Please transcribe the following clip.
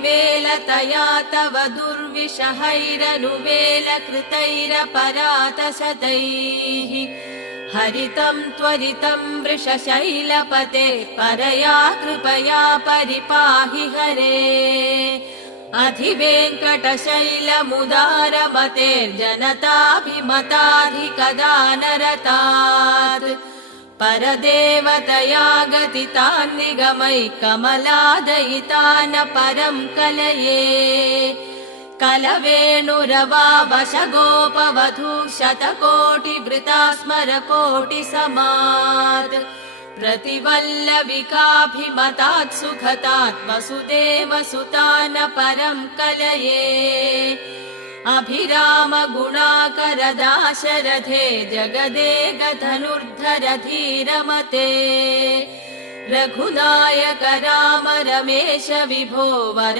अभिवेलतया तव दुर्विषहैरनुवेलकृतैरपरातशतैः हरितं त्वरितं वृषशैलपते परया कृपया परिपाहि हरे अधिवेङ्कटशैलमुदारमतेर्जनताभिमताधिकदानरतात् परदेवतया गतितान् निगमै कमलादयितान् परं कलये कलवेणुरवावशगोपवधू शतकोटिवृता स्मरकोटिसमात् प्रतिवल्लविकाभिमतात् सुखतात् वसुदेवसुतान् परं कलये अभिराम गुणाकरदाशरथे जगदेकधनुर्धर धीरमते रघुनायक राम रमेश विभो वर